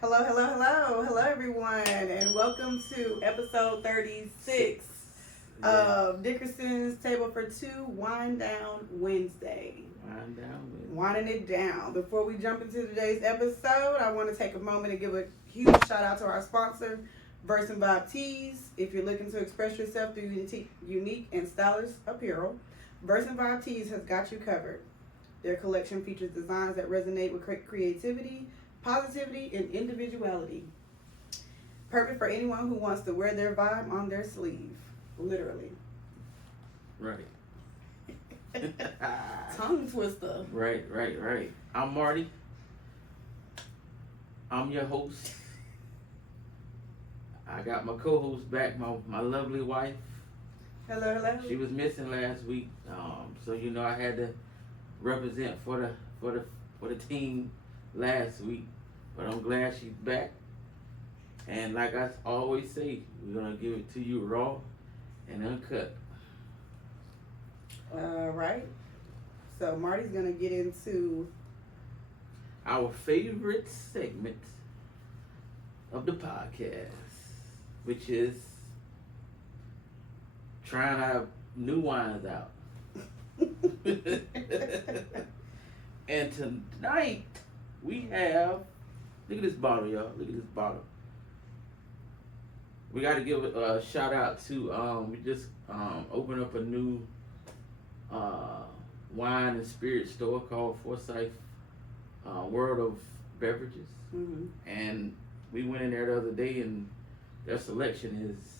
Hello, hello, hello. Hello, everyone, and welcome to episode 36 of Dickerson's Table for Two Wind Down Wednesday. Winding it down. Before we jump into today's episode, I want to take a moment and give a huge shout out to our sponsor, Verse and Vibe Tees. If you're looking to express yourself through unique and stylish apparel, Verse and Vibe Tees has got you covered. Their collection features designs that resonate with creativity, positivity, and individuality. Perfect for anyone who wants to wear their vibe on their sleeve. Literally. Right. Tongue twister. Right. I'm Marty. I'm your host. I got my co-host back, my lovely wife. Hello. She was missing last week, so I had to represent for the team last week. But I'm glad she's back. And like I always say, we're gonna give it to you raw and uncut. Right. So Marty's gonna get into our favorite segment of the podcast, which is trying our new wines out. And tonight we have, look at this bottle, y'all. Look at this bottle. We got to give a shout out to, we just opened up a new wine and spirit store called Forsyth World of Beverages. Mm-hmm. And we went in there the other day and their selection is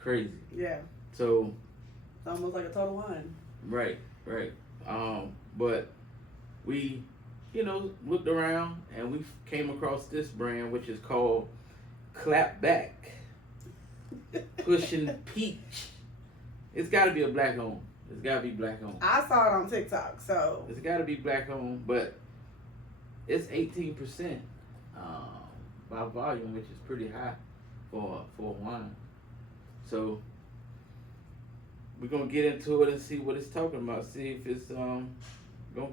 crazy. Yeah. So it's almost like a Total Wine. Right. But we, looked around and we came across this brand, which is called Clap Back Pushing Peach. It's got to be a black owned. It's got to be black owned. I saw it on TikTok, so it's got to be black owned, but it's 18% by volume, which is pretty high for wine. So we're gonna get into it and see what it's talking about. See if it's gonna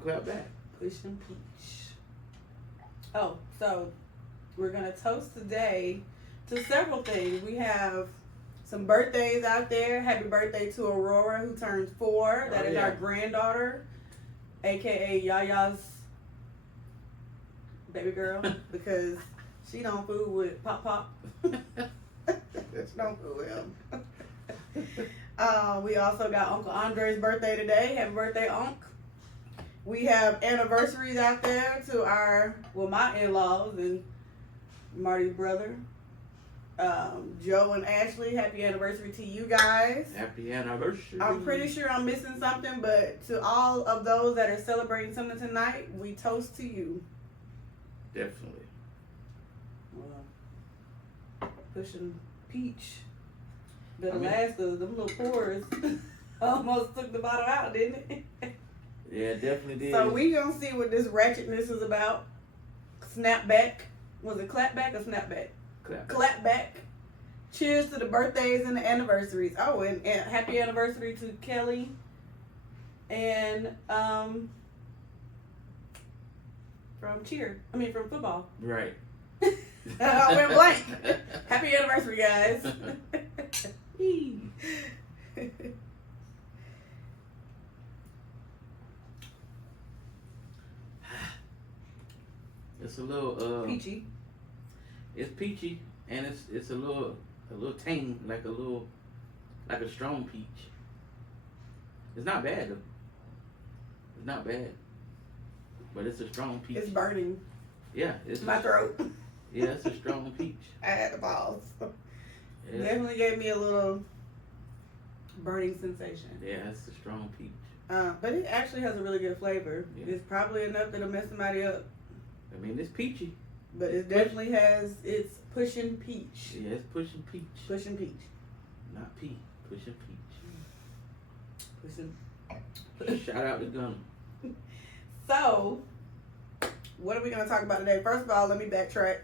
clap back. Pushing peach. Oh, so we're gonna toast today to several things. We have some birthdays out there. Happy birthday to Aurora, who turns 4. That is our granddaughter, aka Yaya's baby girl, because she don't fool with Pop. She don't fool with him. We also got Uncle Andre's birthday today. Happy birthday, Unc. We have anniversaries out there to my in-laws and Marty's brother. Joe and Ashley, happy anniversary to you guys. Happy anniversary. I'm pretty sure I'm missing something, but to all of those that are celebrating something tonight, we toast to you. Definitely. Well, pushing peach. The last of them little pores almost took the bottle out, didn't it? Yeah, it definitely did. So we gonna see what this ratchetness is about. Snapback. Was it clapback or snapback? Clapback. Cheers to the birthdays and the anniversaries. Oh, and happy anniversary to Kelly and from football. Right. I went blank. Happy anniversary, guys. It's a little peachy. It's peachy and it's a little tang, like a strong peach. It's not bad though. It's not bad. But it's a strong peach. It's burning. Yeah, it's my throat. Yeah, it's a strong peach. I had to pause. Yeah. Definitely gave me a little burning sensation. Yeah, it's a strong peach. But it actually has a really good flavor. Yeah. It's probably enough that'll mess somebody up. I mean, it's peachy. But it definitely has, it's pushing peach. Yeah, it's pushing peach. Pushing peach. Not pea. Pushing peach. Pushing. Shout out to Gunner. So, what are we going to talk about today? First of all, let me backtrack.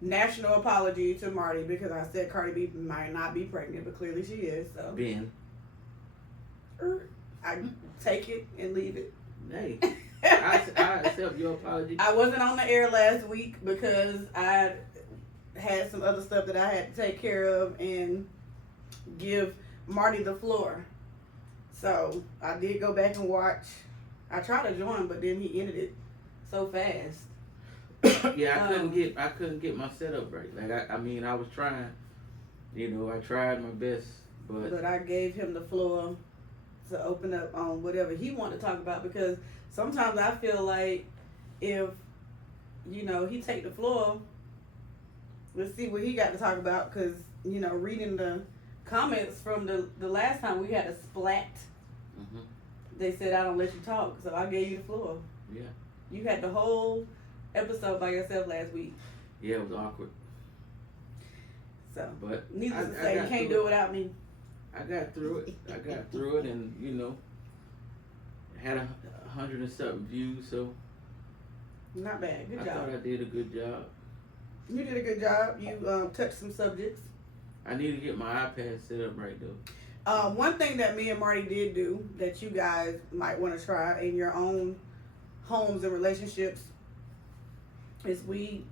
National apology to Marty because I said Cardi B might not be pregnant, but clearly she is. So Ben. I take it and leave it. Hey. I accept your apology. I wasn't on the air last week because I had some other stuff that I had to take care of and give Marty the floor. So I did go back and watch. I tried to join, but then he ended it so fast. Yeah, I couldn't get my setup right. Like I mean, I was trying. I tried my best, but I gave him the floor to open up on whatever he wanted to talk about, because sometimes I feel like if he take the floor, let's see what he got to talk about, because reading the comments from the last time we had a splat. Mm-hmm. They said I don't let you talk, so I gave you the floor. Yeah. You had the whole episode by yourself last week. Yeah, it was awkward. So, but needless to say, you can't do it without me. I got through it. And had 107 views, so not bad. Good job. I thought I did a good job. You did a good job. You touched some subjects. I need to get my iPad set up right though. One thing that me and Marty did do that you guys might want to try in your own homes and relationships is we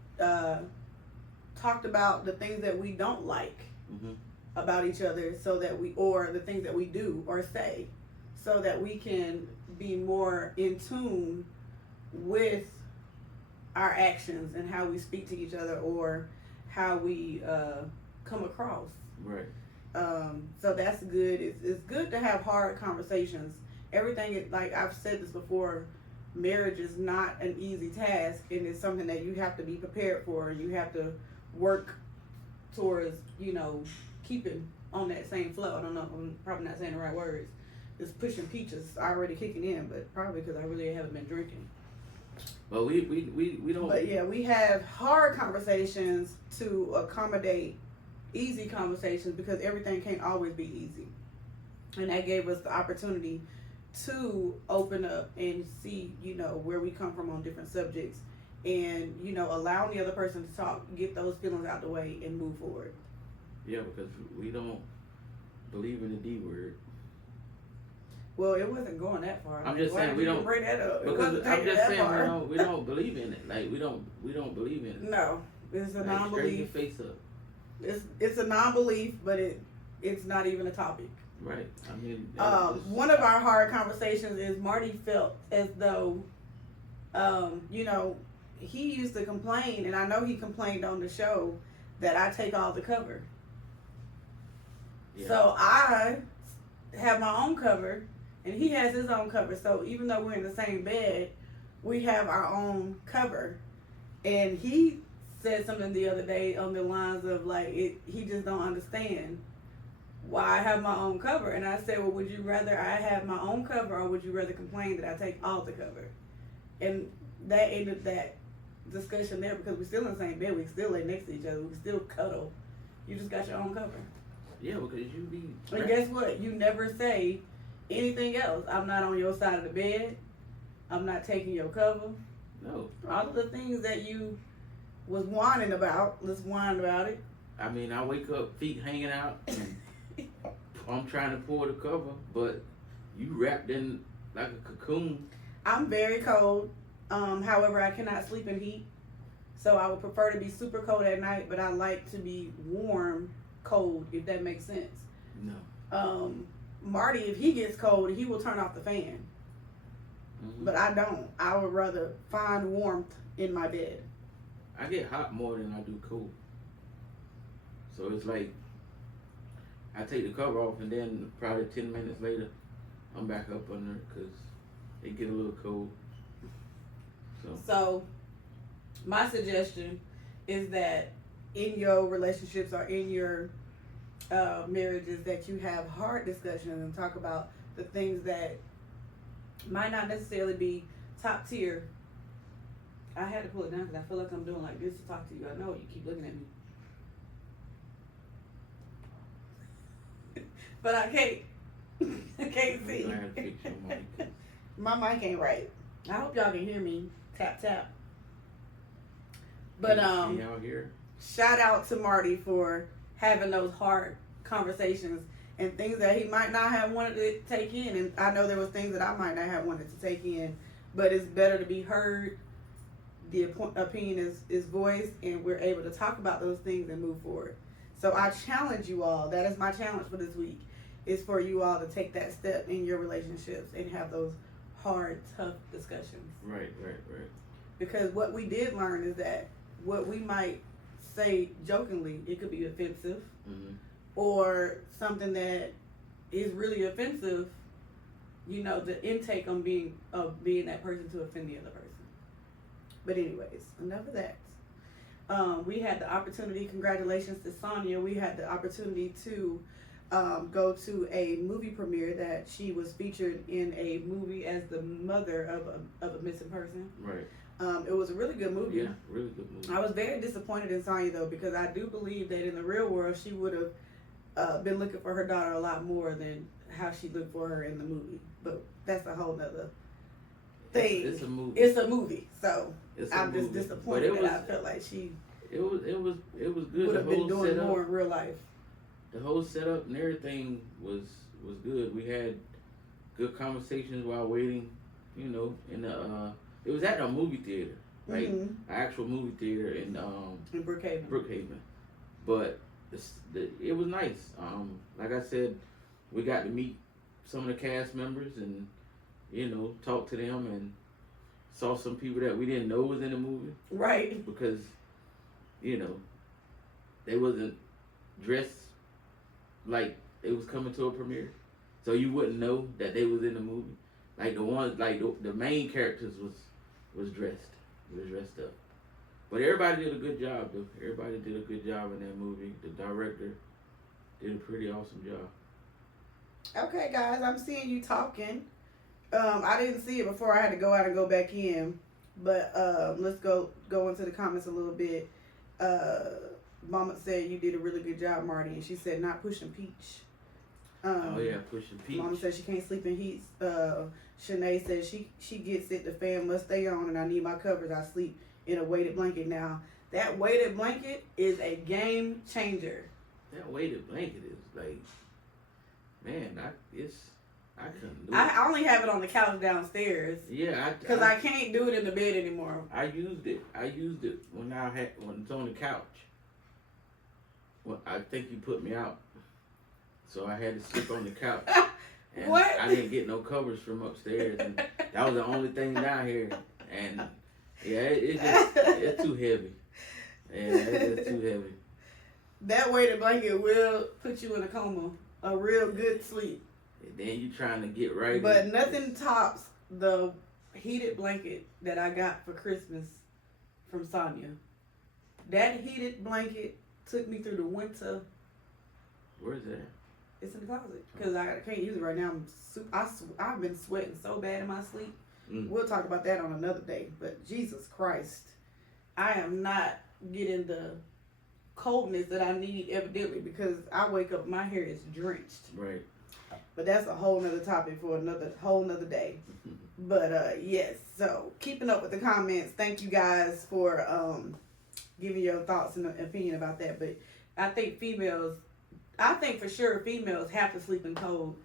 talked about the things that we don't like about each other, or the things that we do or say, so that we can be more in tune with our actions and how we speak to each other or how we come across. Right. So that's good. It's good to have hard conversations. Everything is, like I've said this before, marriage is not an easy task, and it's something that you have to be prepared for, and you have to work towards, keeping on that same flow. I don't know, I'm probably not saying the right words. This pushing peaches already kicking in, but probably because I really haven't been drinking. But we don't. But yeah, we have hard conversations to accommodate easy conversations, because everything can't always be easy. And that gave us the opportunity to open up and see, where we come from on different subjects, and, allowing the other person to talk, get those feelings out the way, and move forward. Yeah, because we don't believe in the D word. Well, it wasn't going that far. I'm just saying we don't bring that up. Because I'm just saying we don't believe in it. Like we don't believe in it. No, it's a non-belief. Straighten your face up. It's a non-belief, but it's not even a topic. Right. I mean, one of our hard conversations is Marty felt as though, he used to complain, and I know he complained on the show that I take all the cover. Yeah. So I have my own cover, and he has his own cover. So even though we're in the same bed, we have our own cover. And he said something the other day on the lines of he just don't understand why I have my own cover. And I said, well, would you rather I have my own cover, or would you rather complain that I take all the cover? And that ended that discussion there, because we're still in the same bed, we still lay next to each other, we still cuddle. You just got your own cover. Yeah, because you be. And guess what? You never say anything else. I'm not on your side of the bed. I'm not taking your cover. No. All of the things that you was whining about, let's whine about it. I mean, I wake up, feet hanging out, and I'm trying to pull the cover, but you wrapped in like a cocoon. I'm very cold. However, I cannot sleep in heat. So I would prefer to be super cold at night, but I like to be warm, cold, if that makes sense. No. Marty, if he gets cold, he will turn off the fan. Mm-hmm. But I don't. I would rather find warmth in my bed. I get hot more than I do cold. So it's like I take the cover off, and then probably 10 minutes later, I'm back up under because it get a little cold. So my suggestion is that in your relationships or in your marriages, that you have hard discussions and talk about the things that might not necessarily be top tier. I had to pull it down because I feel like I'm doing like this to talk to you. I know you keep looking at me. But I can't. I can't see. I have to fix your mic. My mic ain't right. I hope y'all can hear me. Tap tap. But can y'all hear? Shout out to Marty for having those hard conversations and things that he might not have wanted to take in. And I know there was things that I might not have wanted to take in, but it's better to be heard. The opinion is voiced, and we're able to talk about those things and move forward. So I challenge you all. That is my challenge for this week. Is for you all to take that step in your relationships and have those hard, tough discussions. Right. Because what we did learn is that what we might say jokingly, it could be offensive, or something that is really offensive. You know, the intake on being that person to offend the other person. But anyways, enough of that. We had the opportunity. Congratulations to Sonia. We had the opportunity to go to a movie premiere that she was featured in a movie as the mother of a missing person. Right. It was a really good movie. Yeah, really good movie. I was very disappointed in Sonya though, because I do believe that in the real world she would have been looking for her daughter a lot more than how she looked for her in the movie. But that's a whole nother thing. It's a movie. It's a movie, so I'm movie. just disappointed that I felt like she It was good. would have been doing setup, more in real life. The whole setup and everything was good. We had good conversations while waiting. You know, in the it was at a movie theater, like an actual movie theater in Brookhaven. But it was nice. Like I said, we got to meet some of the cast members and talk to them and saw some people that we didn't know was in the movie. Right. Because they wasn't dressed like they was coming to a premiere, so you wouldn't know that they was in the movie. Like the ones, like the main characters was dressed up. But everybody did a good job though. Everybody did a good job in that movie. The director did a pretty awesome job. Okay, guys, I'm seeing you talking. I didn't see it before. I had to go out and go back in. But let's go into the comments a little bit. Mama said you did a really good job, Marty, and she said not pushing Peach. Pushing Peach. Mama said she can't sleep in heat. Shanae said she gets it. The fan must stay on, and I need my covers. I sleep in a weighted blanket now. That weighted blanket is a game changer. That weighted blanket is like, man, I couldn't do it. I only have it on the couch downstairs. Yeah, because I can't do it in the bed anymore. I used it when it's on the couch. Well, I think you put me out, so I had to sleep on the couch. And what? I didn't get no covers from upstairs, and that was the only thing down here. And yeah, it's too heavy. Yeah, it's too heavy. That weighted blanket will put you in a coma, a real good sleep. And then you trying to get right. But nothing tops the heated blanket that I got for Christmas from Sonya. That heated blanket took me through the winter. Where's that? It's in the closet because I can't use it right now. I've been sweating so bad in my sleep. We'll talk about that on another day. But Jesus Christ, I am not getting the coldness that I need evidently because I wake up, my hair is drenched. Right. But that's a whole nother topic for another whole nother day. But yes, so keeping up with the comments. Thank you guys for giving your thoughts and opinion about that. But I think for sure females have to sleep in cold.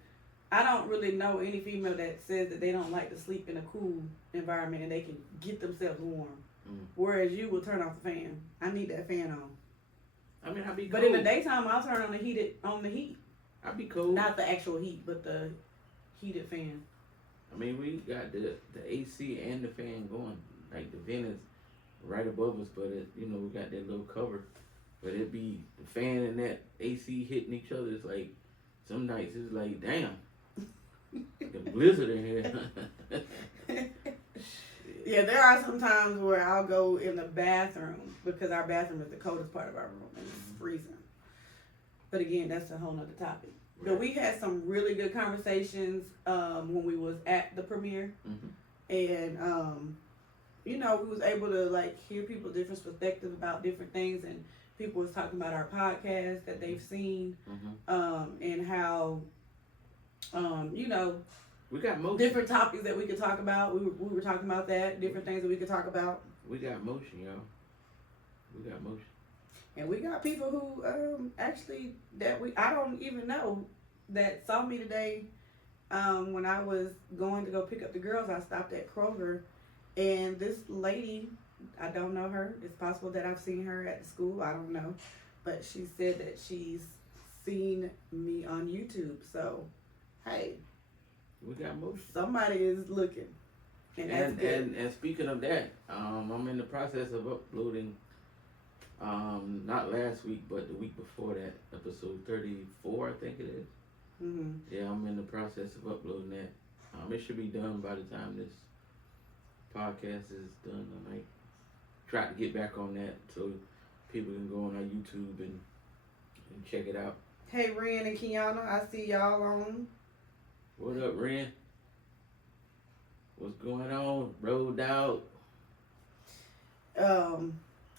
I don't really know any female that says that they don't like to sleep in a cool environment and they can get themselves warm. Whereas you will turn off the fan. I need that fan on. I mean, I'll be cold. But in the daytime, I'll turn on the heat. I'll be cold. Not the actual heat, but the heated fan. I mean, we got the AC and the fan going. Like the vent is right above us, but we got that little cover. But it be the fan and that AC hitting each other. It's like some nights it's like, damn, like a blizzard in here. Yeah, there are some times where I'll go in the bathroom because our bathroom is the coldest part of our room and it's freezing. But again, that's a whole nother topic. Right. But we had some really good conversations when we was at the premiere. And we was able to hear people's different perspectives about different things, and people was talking about our podcast that they've seen, and how we got motion. Different topics that we could talk about. We were talking about that, different things that we could talk about. We got motion, y'all. We got motion. And we got people who actually I don't even know that saw me today when I was going to go pick up the girls, I stopped at Kroger, and this lady, I don't know her. It's possible that I've seen her at the school. I don't know, but she said that she's seen me on YouTube. So, hey, we got motion. Somebody is looking, and that's good. And speaking of that, I'm in the process of uploading. Not last week, but the week before that, episode 34, I think it is. Mm-hmm. Yeah, I'm in the process of uploading that. It should be done by the time this podcast is done. I might try to get back on that so people can go on our YouTube and check it out. Hey, Ren and Kiana, I see y'all on. What up, Ren? What's going on? Rolled out.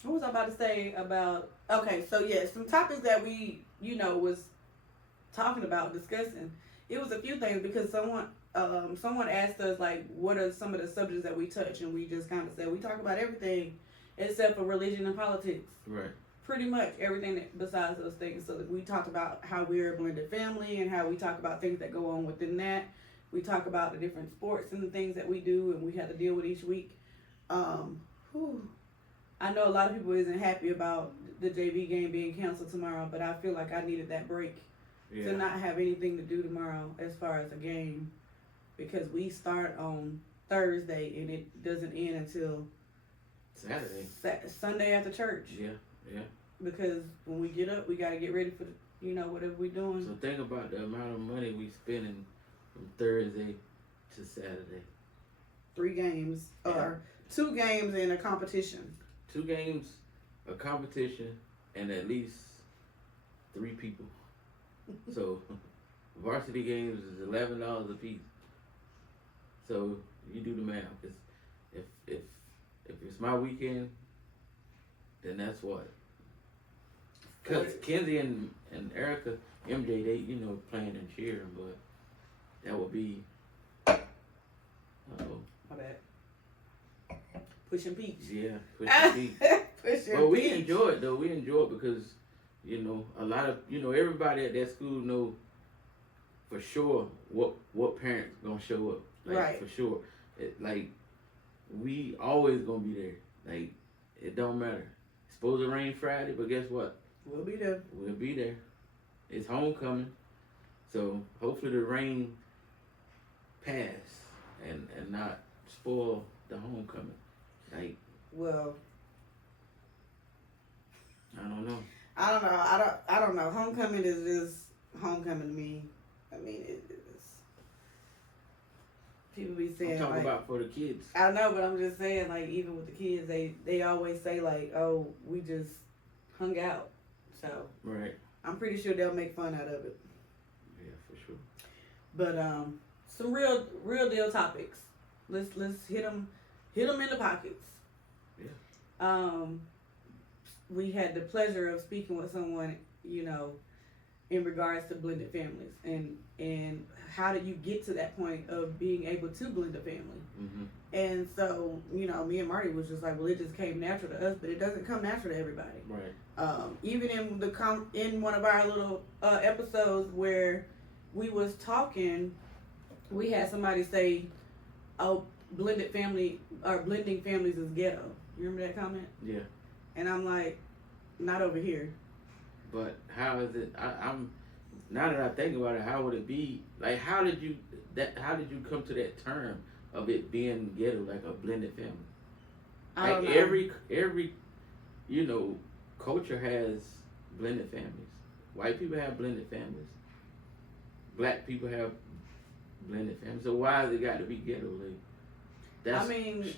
What was I about to say about? Okay, so yeah, some topics that we, was talking about, discussing. It was a few things because someone asked us, like, what are some of the subjects that we touch, and we just kind of said we talk about everything except for religion and politics. Right. Pretty much everything besides those things. So we talked about how we're a blended family and how we talk about things that go on within that. We talk about the different sports and the things that we do and we have to deal with each week. I know a lot of people isn't happy about the JV game being canceled tomorrow, but I feel like I needed that break to not have anything to do tomorrow as far as a game, because we start on Thursday and it doesn't end until Saturday. Sunday after church. Yeah. Because when we get up, we got to get ready for, whatever we're doing. So think about the amount of money we spending from Thursday to Saturday. 3 games, or 2 games and a competition. 2 games, a competition, and at least 3 people. So varsity games is $11 a piece. So you do the math. If it's my weekend, then that's what. Because Kenzie and Erica, MJ, they playing and cheering, but that would be. My bad. Pushing peaks. Yeah, pushing peaks. But we peaks. enjoy it though. We enjoy it because a lot of everybody at that school know for sure what parents gonna show up. Like, right. For sure. We always gonna be there. Like, it don't matter. It's supposed to rain Friday, but guess what? We'll be there. We'll be there. It's homecoming, so hopefully the rain pass and not spoil the homecoming. Like, well, I don't know. I don't know. Homecoming is just homecoming to me. I mean, it's people be saying, I'm talking about for the kids. I know, but I'm just saying, like, even with the kids, they always say, like, oh, we just hung out. So right. I'm pretty sure they'll make fun out of it. Yeah, for sure. But some real deal topics. Let's hit them in the pockets. Yeah. We had the pleasure of speaking with someone, in regards to blended families, and how did you get to that point of being able to blend a family? Mm-hmm. And so, me and Marty was just like, well, it just came natural to us, but it doesn't come natural to everybody. Right. Even in one of our little episodes where we was talking, we had somebody say, "Oh, blending families is ghetto." You remember that comment? Yeah. And I'm like, not over here. But how is it? I'm now that I think about it, how would it be? Like, how did you come to that term of it being ghetto, like a blended family? I don't know. Every culture has blended families. White people have blended families. Black people have blended families. So why has it got to be ghetto? Like,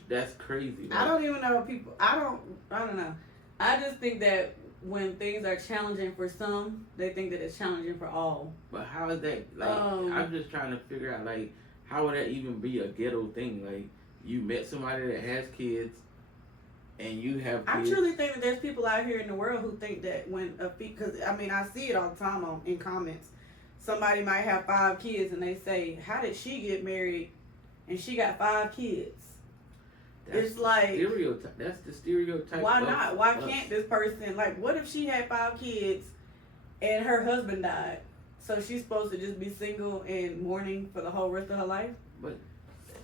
that's crazy. Like, I don't even know people. I don't know. I just think that when things are challenging for some, they think that it's challenging for all. But how is that? Like, I'm just trying to figure out, like, how would that even be a ghetto thing? Like, you met somebody that has kids, and you have kids. I truly think that there's people out here in the world who think that because I see it all the time in comments. Somebody might have 5 kids, and they say, "How did she get married, and she got 5 kids?" It's like stereotype. That's the stereotype. Why not? Why can't this person, like, what if she had 5 kids and her husband died? So she's supposed to just be single and mourning for the whole rest of her life? But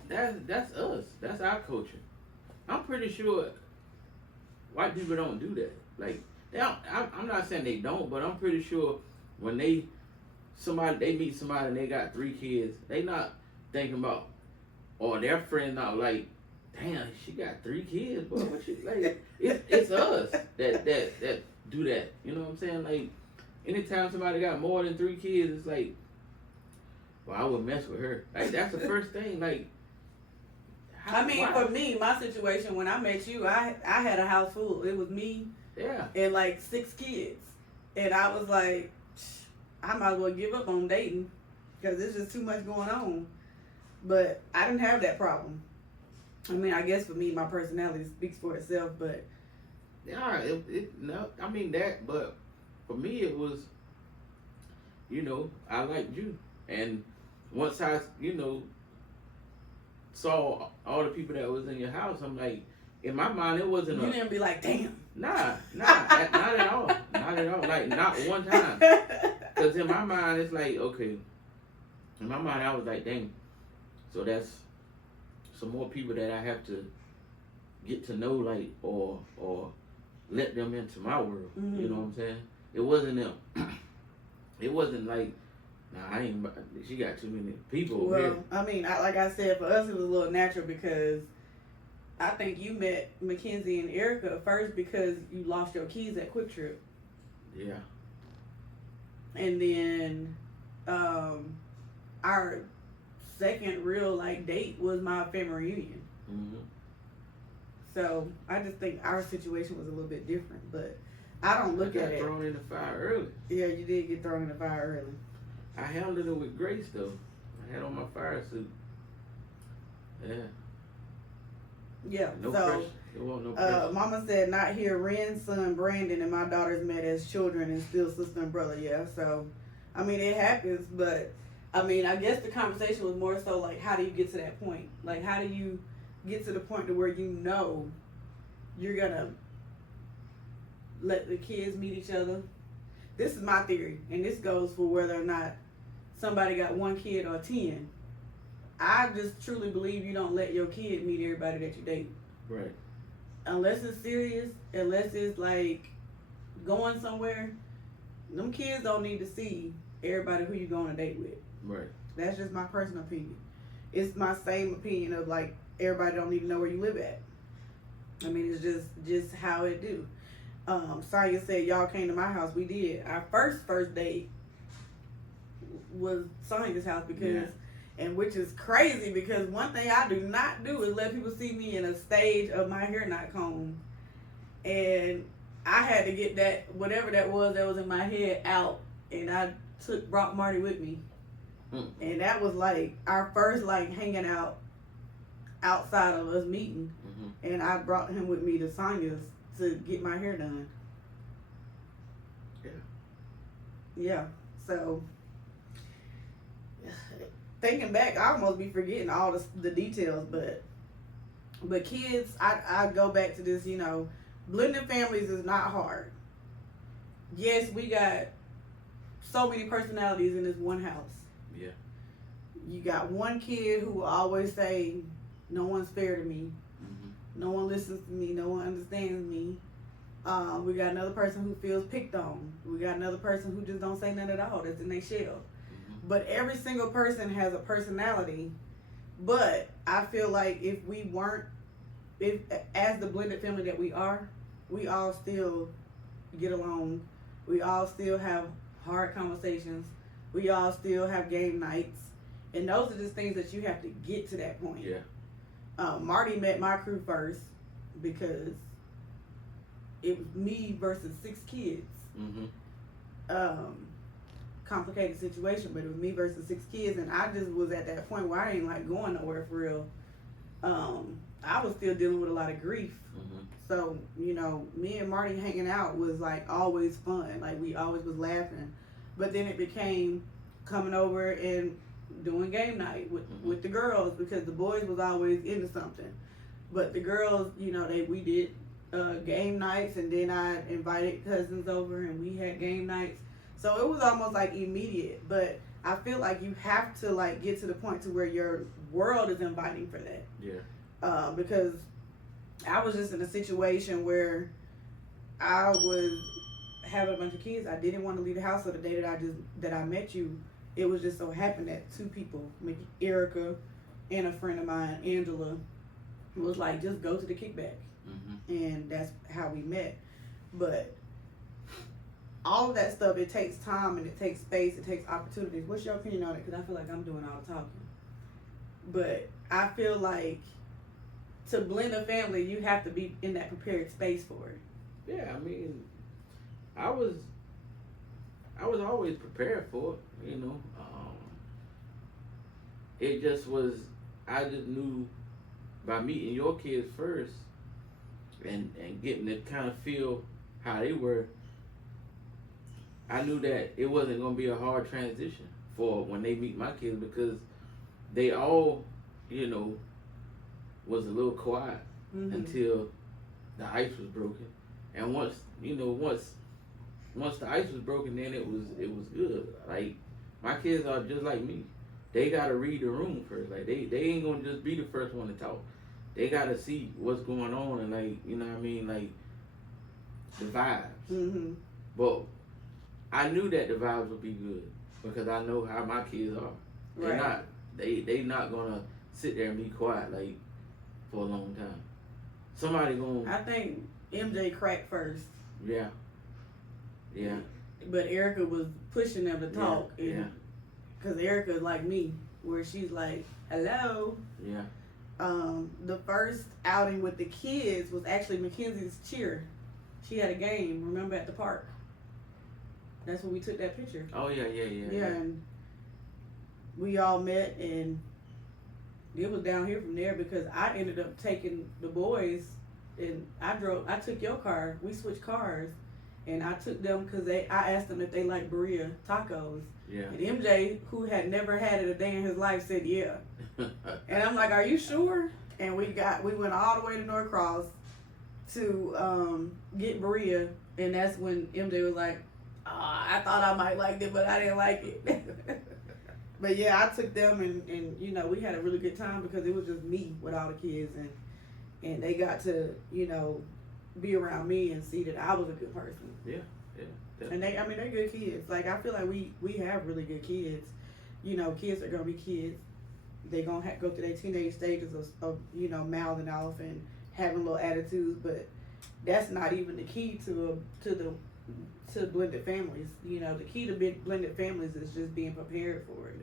that's us. That's our culture. I'm pretty sure white people don't do that. Like they don't, I'm not saying they don't, but I'm pretty sure when they meet somebody and they got 3 kids, they not thinking about, or their friend not like, damn, she got 3 kids, but what she like? It's us that do that. You know what I'm saying? Like anytime somebody got more than 3 kids, it's like, well, I would mess with her. Like that's the first thing. Like, why? For me, my situation when I met you, I had a house full. It was me, and like 6 kids, and I was like, I might as well give up on dating because there's just too much going on. But I didn't have that problem. I mean, I guess for me, my personality speaks for itself. But yeah, no, I mean that. But for me, it was, I liked you, and once I, saw all the people that was in your house, I'm like, in my mind, it wasn't. You didn't be like, damn. Nah, not at all, not at all. Like not one time. Cause in my mind, it's like, okay. In my mind, I was like, dang. So that's some more people that I have to get to know, like, or let them into my world. Mm-hmm. You know what I'm saying? It wasn't them. It wasn't like, nah, she got too many people over here. I mean, like I said, for us, it was a little natural because I think you met Mackenzie and Erica first because you lost your keys at Quick Trip. Yeah. And then our second real date was my family reunion. Mm-hmm. So I just think our situation was a little bit different, but I don't look at it. Got thrown in the fire early. Yeah, you did get thrown in the fire early. I handled it with grace though. I had on my fire suit. Yeah. Yeah. No so pressure. There wasn't no pressure. Mama said not here. Ren's son Brandon and my daughters met as children and still sister and brother. Yeah. So, I mean, it happens, but I mean, I guess the conversation was more so like, how do you get to that point? Like, how do you get to the point to where you're gonna let the kids meet each other? This is my theory, and this goes for whether or not somebody got 1 kid or 10. I just truly believe you don't let your kid meet everybody that you date. Right. Unless it's serious, unless it's like going somewhere, them kids don't need to see everybody who you go on a date with. Right. That's just my personal opinion. It's my same opinion of like everybody don't need to know where you live at. I mean, it's just how it do. Sonya said y'all came to my house. We did. Our first date was Sonya's house because, and which is crazy because one thing I do not do is let people see me in a stage of my hair not combed, and I had to get that whatever that was in my head out, and I brought Marty with me, and that was like our first hanging out outside of us meeting, and I brought him with me to Sonya's to get my hair done. Yeah. So thinking back, I almost be forgetting all the details, but kids, I go back to this, blending families is not hard. Yes, we got so many personalities in this one house. Yeah. You got one kid who will always say, no one's fair to me. No one listens to me. No one understands me. We got another person who feels picked on. We got another person who just don't say nothing at all. That's in their shell. But every single person has a personality. But I feel like if as the blended family that we are, we all still get along. We all still have hard conversations. We all still have game nights. And those are just things that you have to get to that point. Yeah. Marty met my crew first because it was me versus 6 kids. Complicated situation, but it was me versus 6 kids, and I just was at that point where I ain't going nowhere for real. I was still dealing with a lot of grief. So, me and Marty hanging out was always fun. We always was laughing. But then it became coming over and doing game night with the girls because the boys was always into something. But the girls, we did game nights, and then I invited cousins over and we had game nights. So it was almost like immediate, but I feel like you have to like get to the point to where your world is inviting for that. Yeah. Because I was just in a situation where I was having a bunch of kids. I didn't want to leave the house. So the day that I met you, it was just so happened that two people, Erica and a friend of mine, Angela, was like, just go to the kickback. And that's how we met. But all of that stuff, it takes time and it takes space, it takes opportunities. What's your opinion on it? Because I feel like I'm doing all the talking. But I feel like to blend a family, you have to be in that prepared space for it. Yeah, I mean, I was always prepared for it, you know. It just was, I just knew by meeting your kids first and getting to kind of feel how they were, I knew that it wasn't going to be a hard transition for when they meet my kids, because they all, you know, was a little quiet until the ice was broken. And once the ice was broken, then it was good. Like, my kids are just like me. They gotta read the room first. Like, they ain't gonna just be the first one to talk. They gotta see what's going on and, like, you know what I mean, like the vibes. But I knew that the vibes would be good because I know how my kids are. Right. They not gonna sit there and be quiet like for a long time. Somebody gonna. I think MJ cracked first. Yeah. Yeah. But Erica was pushing them to talk. Yeah. Because Erica's like me, where she's like, hello. Yeah. The first outing with the kids was actually Mackenzie's cheer. She had a game, remember, at the park. That's when we took that picture. Oh, yeah. Yeah, and we all met, and it was down here from there because I ended up taking the boys, and I took your car. We switched cars, and I took them because I asked them if they like burrito tacos. Yeah. And MJ, who had never had it a day in his life, said yeah. And I'm like, are you sure? And we went all the way to Norcross to get Berea, and that's when MJ was like, I thought I might like it, but I didn't like it. But yeah, I took them, and you know, we had a really good time because it was just me with all the kids, and they got to, you know, be around me and see that I was a good person. Yeah. And they're good kids. Like, I feel like we have really good kids. You know, kids are gonna be kids. They're gonna go through their teenage stages of you know, mouthing off and having little attitudes, but that's not even the key to blended families. You know, the key to blended families is just being prepared for it.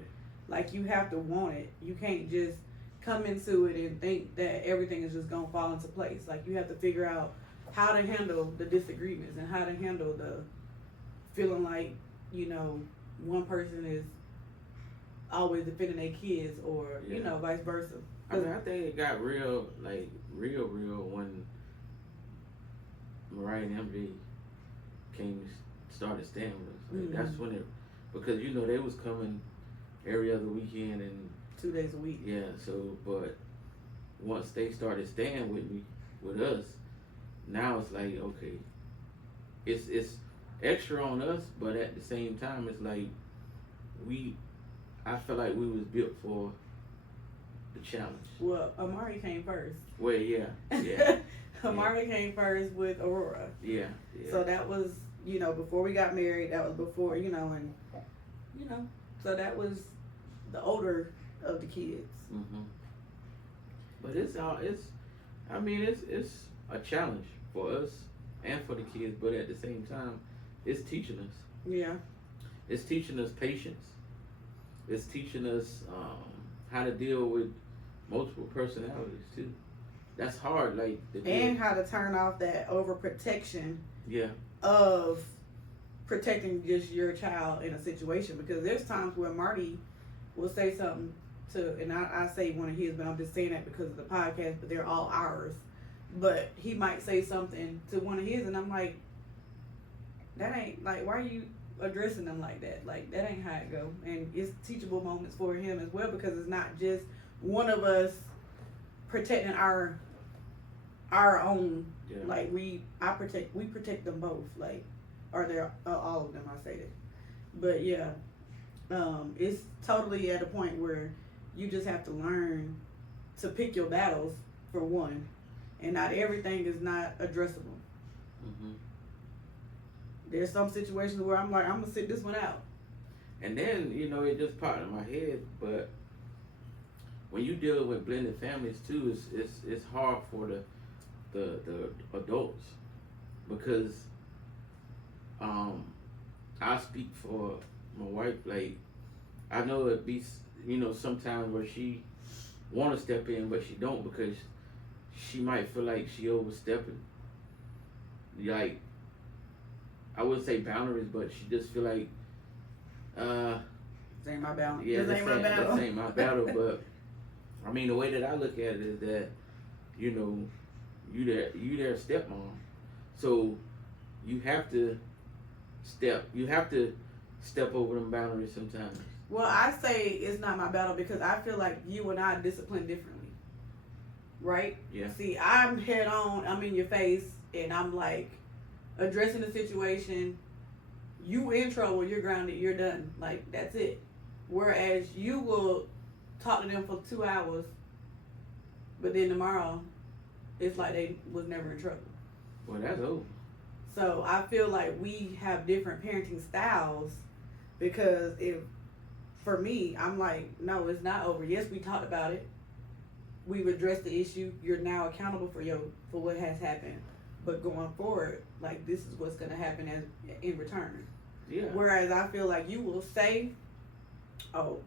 Like, you have to want it. You can't just come into it and think that everything is just gonna fall into place. Like, you have to figure out how to handle the disagreements and how to handle the feeling like, you know, one person is always defending their kids, or you know, vice versa. I mean, I think it got real when Mariah and MJ started staying with us. Like, that's when it, because you know they was coming every other weekend and 2 days a week. Yeah. So, but once they started staying with us, now it's like, okay, it's extra on us, but at the same time, it's like I feel like we was built for the challenge. Well, Amari came first. Well, yeah. Amari came first with Aurora. Yeah. So that was, you know, before we got married. That was before, you know, and you know, so that was the older of the kids. But it's a challenge for us and for the kids, but at the same time, it's teaching us. Yeah. It's teaching us patience. It's teaching us how to deal with multiple personalities too. That's hard, like. And how to turn off that overprotection. Yeah. Of protecting just your child in a situation, because there's times where Marty will say something to, and I say one of his, but I'm just saying that because of the podcast, but they're all ours. But he might say something to one of his, and I'm like, that ain't, like, why are you addressing them like that? Like, that ain't how it go. And it's teachable moments for him as well, because it's not just one of us protecting our own. Yeah. Like, we protect them both. Like, or they're all of them. I say that. But yeah, it's totally at a point where you just have to learn to pick your battles for one, and not everything is not addressable. Mm-hmm. There's some situations where I'm like, I'm gonna sit this one out. And then it just popped in my head. But when you deal with blended families too, it's hard for the adults because I speak for my wife. Like I know it be sometimes where she want to step in, but she don't because she might feel like she overstepping. Like I wouldn't say boundaries, but she just feel like This ain't my battle. yeah, This ain't my battle. this ain't my battle. But I mean, the way that I look at it is that you their stepmom, so you have to step over them boundaries sometimes. Well, I say it's not my battle because I feel like you and I discipline differently, right? Yeah. See, I'm head on. I'm in your face, and I'm like addressing the situation. You in trouble. You're grounded. You're done. Like that's it. Whereas you will talk to them for 2 hours, but then tomorrow, it's like they was never in trouble. Well, that's over. So I feel like we have different parenting styles because for me, I'm like, no, it's not over. Yes, we talked about it. We've addressed the issue. You're now accountable for what has happened. But going forward, like this is what's gonna happen in return. Yeah. Whereas I feel like you will say, oh,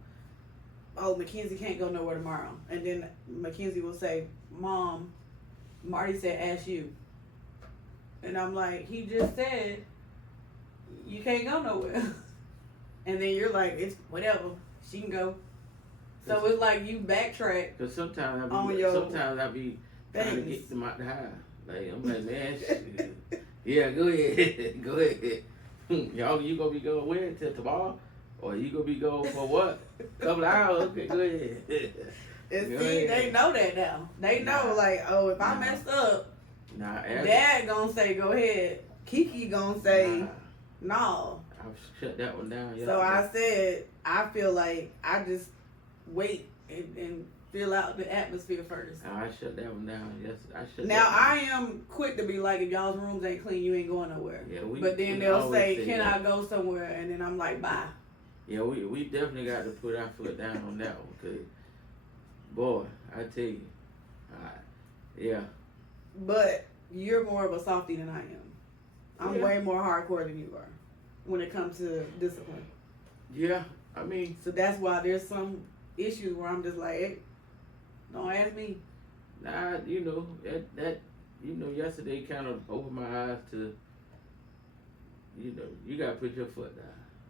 Mackenzie can't go nowhere tomorrow. And then Mackenzie will say, Mom, Marty said ask you. And I'm like, he just said you can't go nowhere. And then you're like, it's whatever. She can go. So it's like you backtrack. Because sometimes I be trying to get them out the house. Like I'm like, man, yeah, go ahead, go ahead. Y'all, you gonna be going where till tomorrow, or you gonna be going for what? Couple hours? Okay, go ahead. And see, they know that now. They know, like, oh, if I mess up, Dad gonna say go ahead. Kiki gonna say no. I've shut that one down. So I said, I feel like I just wait and fill out the atmosphere first. I shut that one down. Yes, I shut. Now I am quick to be like, if y'all's rooms ain't clean, you ain't going nowhere. Yeah, but then they'll say, can I go somewhere? And then I'm like, bye. Yeah, we definitely got to put our foot down on that one, cause boy, I tell you, yeah. But you're more of a softie than I am. I'm way more hardcore than you are when it comes to discipline. Yeah, I mean. So that's why there's some issues where I'm just like, hey, don't ask me. Nah, that yesterday kind of opened my eyes to, you gotta put your foot down.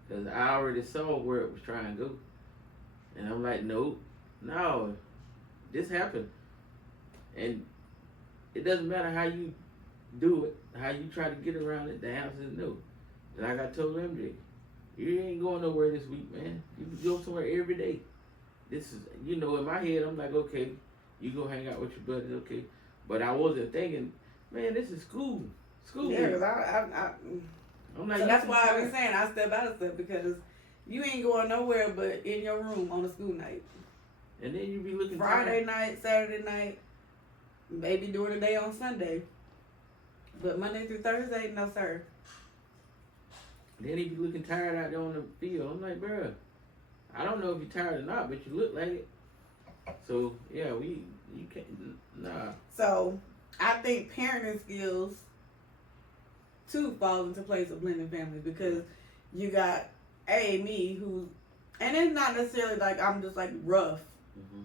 Cause I already saw where it was trying to go. And I'm like, no, this happened. And it doesn't matter how you do it, how you try to get around it, the answer is no. Like I told MJ, you ain't going nowhere this week, man. You can go somewhere every day. This is, in my head, I'm like, okay, you go hang out with your buddies, okay. But I wasn't thinking, man, this is school. Yeah, because I'm like, so that's why I was saying I step out of stuff because you ain't going nowhere but in your room on a school night. And then you be looking Friday night, Saturday night, maybe during the day on Sunday. But Monday through Thursday, no sir. Then he be looking tired out there on the field. I'm like, bruh, I don't know if you're tired or not, but you look like it. So yeah, you can't, nah. So I think parenting skills too falls into place of blended families because you got me who's, and it's not necessarily like I'm just like rough. Mm-hmm.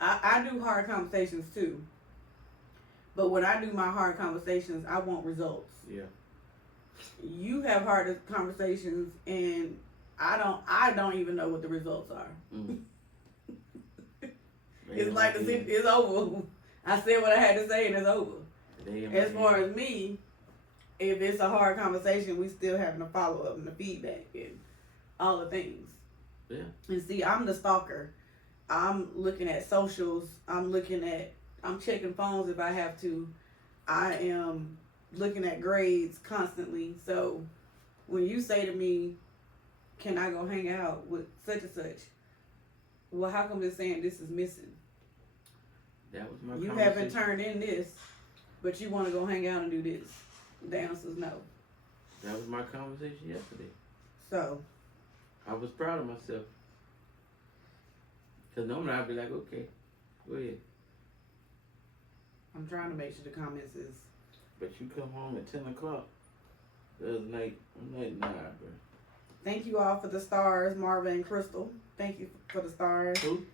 I do hard conversations too. But when I do my hard conversations, I want results. Yeah. You have hard conversations and I don't even know what the results are. Mm. It's like it's over. I said what I had to say and it's over. As far as me, if it's a hard conversation, we still having a follow up and the feedback and all the things. Yeah. And see, I'm the stalker. I'm looking at socials. I'm checking phones if I have to. I am looking at grades constantly. So when you say to me, can I go hang out with such and such? Well, how come they're saying this is missing? That was my You conversation. haven't turned in this, but you want to go hang out and do this. The answer is no. That was my conversation yesterday. So. I was proud of myself. Because normally I'd be like, okay, go ahead. I'm trying to make sure the comments is. But you come home at 10 o'clock the other night. I'm like, nah, bro. Thank you all for the stars, Marva and Crystal. Thank you for the stars. Who?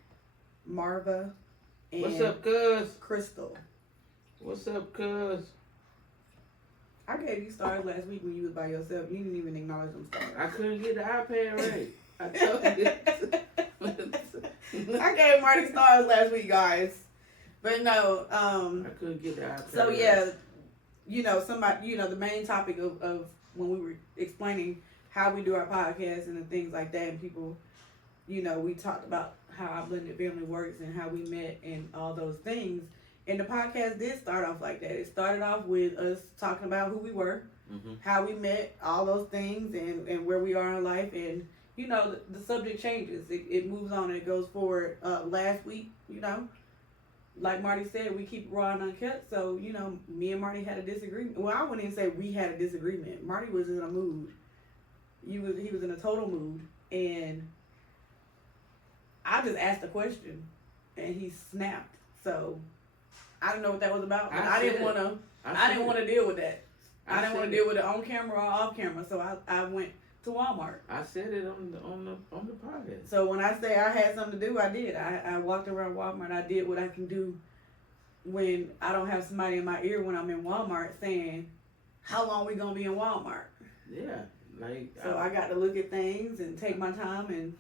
Marva and What's up, cuz? Crystal. What's up, cuz? I gave you stars last week when you was by yourself. You didn't even acknowledge them stars. I couldn't get the iPad right. I told you. I gave Marty stars last week, guys. But no, I couldn't get the iPad so right. yeah, the main topic of when we were explaining how we do our podcast and the things like that, and people, we talked about how our blended family works and how we met and all those things. And the podcast did start off like that. It started off with us talking about who we were, how we met, all those things, and where we are in life. And, the subject changes. It moves on and it goes forward. Last week, like Marty said, we keep raw and uncut. So, me and Marty had a disagreement. Well, I wouldn't even say we had a disagreement. Marty was in a mood. He was in a total mood. And I just asked a question, and he snapped. So I didn't know what that was about. But I didn't want to deal with that. I didn't want to deal with it on camera or off camera. So I went to Walmart. I said it on the podcast. So when I say I had something to do, I did. I walked around Walmart. I did what I can do when I don't have somebody in my ear when I'm in Walmart saying, "How long we gonna be in Walmart?" Yeah, So I got to look at things and take my time and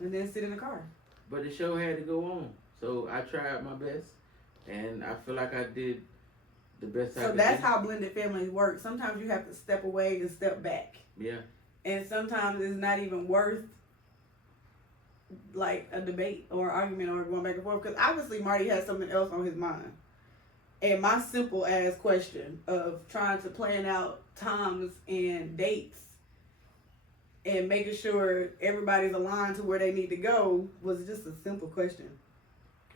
then sit in the car. But the show had to go on, so I tried my best, and I feel like I did the best I could. So that's how blended families work. Sometimes you have to step away and step back. Yeah. And sometimes it's not even worth like a debate or argument or going back and forth, because obviously Marty has something else on his mind. And my simple ass question of trying to plan out times and dates and making sure everybody's aligned to where they need to go was just a simple question.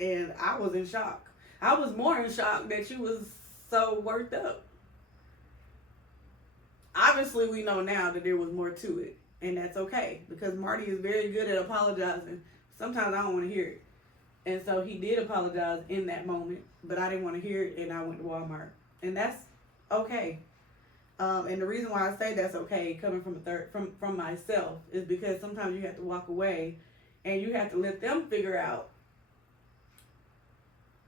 And I was in shock. I was more in shock that you was so worked up. Obviously, we know now that there was more to it, and that's okay, because Marty is very good at apologizing. Sometimes I don't want to hear it. And so he did apologize in that moment, but I didn't want to hear it, and I went to Walmart. And that's okay. And the reason why I say that's okay, coming from myself, is because sometimes you have to walk away, and you have to let them figure out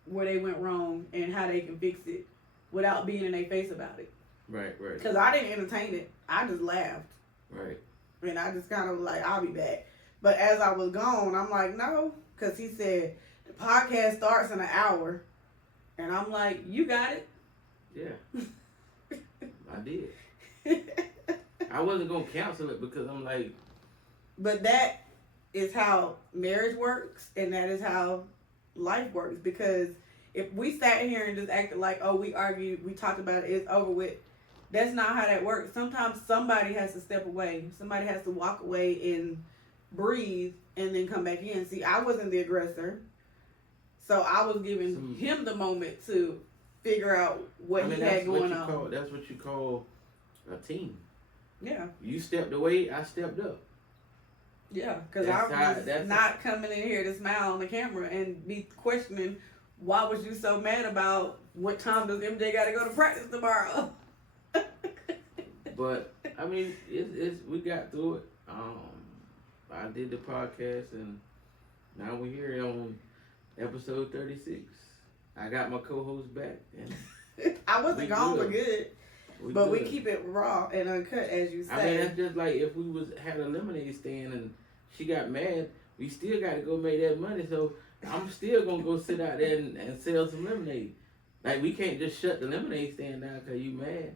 where they went wrong and how they can fix it without being in their face about it. Right. Because I didn't entertain it. I just laughed. Right. And I just kind of like, I'll be back. But as I was gone, I'm like, no. Because he said, the podcast starts in an hour. And I'm like, you got it. Yeah. I did. I wasn't going to cancel it because I'm like. But that is how marriage works. And that is how life works. Because if we sat here and just acted like, oh, we argued, we talked about it, it's over with. That's not how that works. Sometimes somebody has to step away. Somebody has to walk away and breathe and then come back in. See, I wasn't the aggressor. So I was giving him the moment to figure out what he had going on. That's what you call a team. Yeah. You stepped away, I stepped up. Yeah, because I was not coming in here to smile on the camera and be questioning, why was you so mad about what time does MJ got to go to practice tomorrow? But I mean, we got through it. I did the podcast, and now we're here on episode 36. I got my co-host back, and I wasn't gone for good, but we keep it raw and uncut, as you say. I mean, that's just like if we had a lemonade stand and she got mad, we still got to go make that money. So I'm still gonna go sit out there and sell some lemonade. Like, we can't just shut the lemonade stand down because you mad.